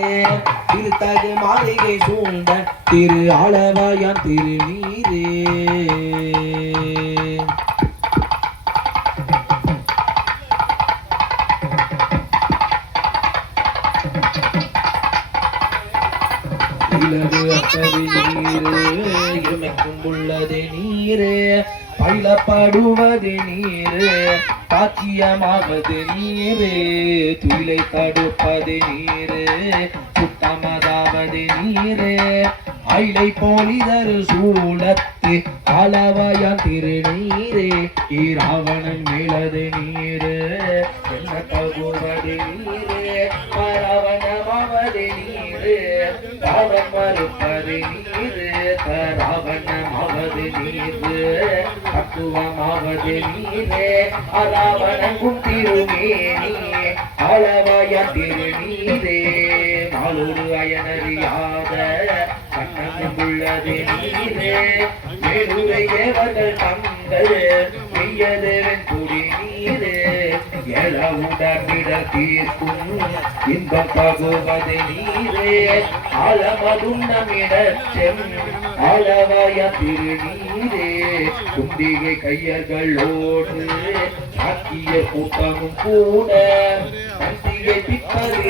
நீரே திருத்தகு மாளிகை சூழ்ந்த திரு ஆளவாயான் திருநீரே இலகு அக்கறை நீரே இமைக்கும் உள்ளது நீரே பயிலப்படுவது நீரே பாக்கியமாவது நீரே துயிலை தடுப்பது நீரே சுத்தமதாவது நீரே அயிலை போலிதரு சூழத்து அளவாயான் திருநீரே ஈராவணன் மேலது நீரே என்ன தகுவது நீரே பரவணமாவது நீரே ராவன் மறுப்பது நீரே தராவணமாவது நீரே தத்துவமாவது நீரே அராவணங்கும் திருமேனி அளவாயான் திருநீரே மாலோடு அயனறியாத கண்ணமுள்ளது நீரே மேலுரையவர்கள் தங்கள் மெய்யதவன் குடி நீரே எழவுடனிட தீர்க்கும் இன்பம் தகுவது நீரே ஆலமதுண்ணமிடச்செம் ஆலவாய திருநீரே குந்திகை கையர்களோடு ஆக்கிய கூட்டமும் கூட கந்திகை பிப்பது